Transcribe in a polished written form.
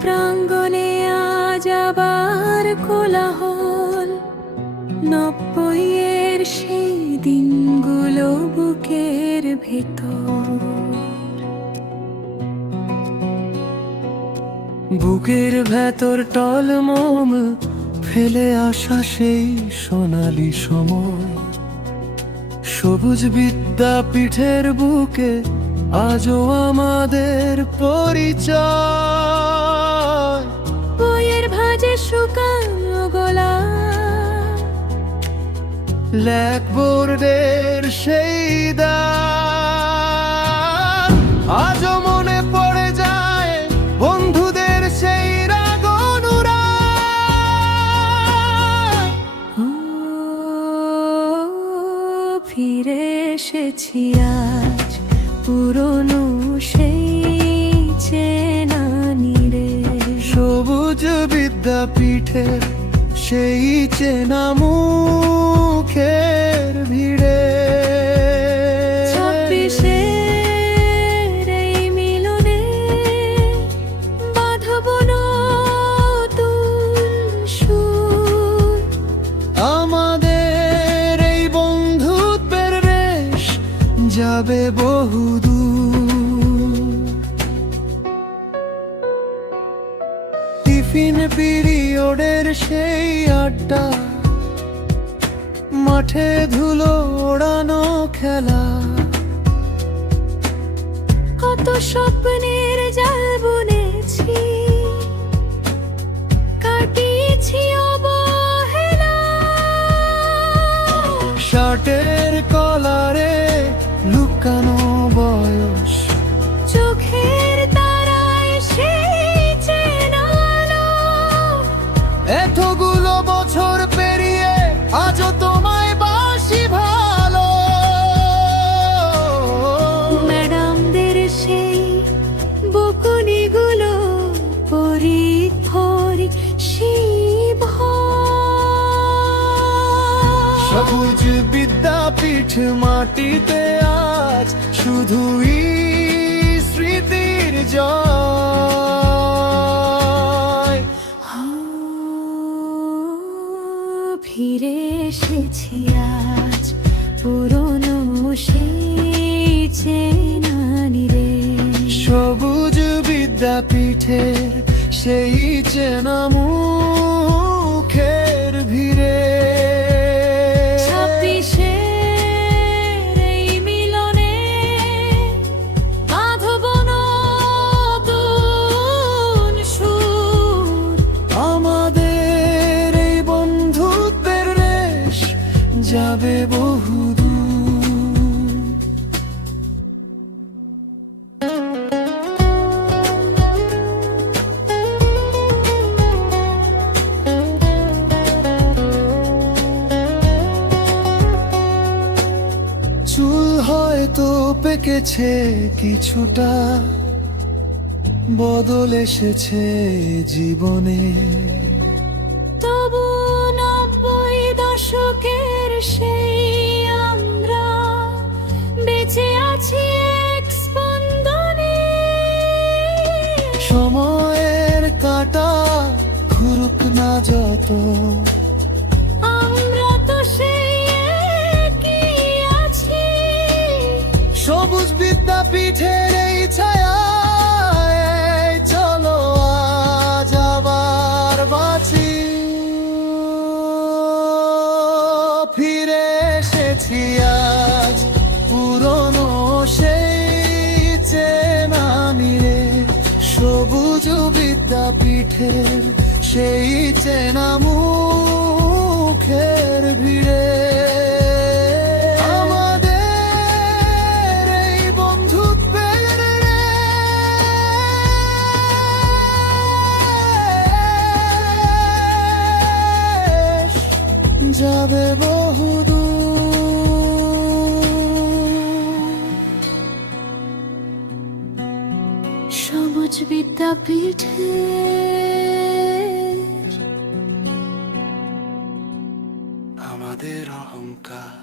প্রাঙ্গণে আজ আবার কোলাহল, ৯০-এর সেই দিনগুলো বুকের ভেতর। বুকের ভেতর টলমল ফেলে আসা সেই সোনালি সময়, সবুজ বিদ্যাপীঠের বুকে আজও আমাদের পরিচয়। বইয়ের ভাঁজে শুকানো গলা, ব্ল্যাকবোর্ডের সেই দাগ আজও মনে পড়ে যায়, বন্ধুদের সেই রাগ অনুরাগ। ফিরে এসেছি আজ পুরনো সেই চেনা নীড়ে, সবুজ বিদ্যাপীঠের সেই চেনা মুখের ভিড়ে। ২৬-এর এই মিলনে বাঁধব নতুন সুর, আমাদের এই বন্ধুত্বের রেশ যাবে বহুদূর। টিফিন পিরিয়ডের সেই আড্ডা, মাঠে ধুলো ওড়ানো খেলা, কত স্বপ্নের জাল বুনেছি, কাটিয়েছি অবহেলা। শার্টের কলারে লুকানো বয়স, চোখের তারায় সেই চেনা আলো, এতগুলো বছর পেরিয়ে আজও তোমায় বাসি ভালো। ম্যাডামদের সেই বকুনিগুলো, পরীক্ষার শিব, সবুজ বিদ্যাপীঠ মাটিতে আজ শুধুই স্মৃতির জয়। ফিরে এসেছি আজ পুরনো সেই চেনা নীড়ে, সবুজ বিদ্যাপীঠের সেই চেনা মুখের ভিড়ে। ২৬-এর এই মিলনে বাঁধব নতুন সুর, আমাদের এই বন্ধুত্বের রেশ যাবে বহুদূর। চুল হয়তো পেকেছে কিছুটা, বদল এসেছে জীবনে, তবু ৯০ দশকের সেই আমরা বেঁচে আছি এক স্পন্দনে। সময়ের কাঁটা ঘুরুক না যত, আমরা তো সেই একই আছি, সবুজ বিদ্যাপীঠের এই ছায়া চলো আজ আবার বাঁচি। ফিরে এসেছি আজ পুরনো সেই চেনা নীড়ে, সবুজ বিদ্যাপীঠের সেই চেনা মুখের ভিড়ে। আমাদের এই বন্ধুত্বের রেশ যাবে বহুদূর। সবুজ বিদ্যাপীঠের আমাদের অহংকার।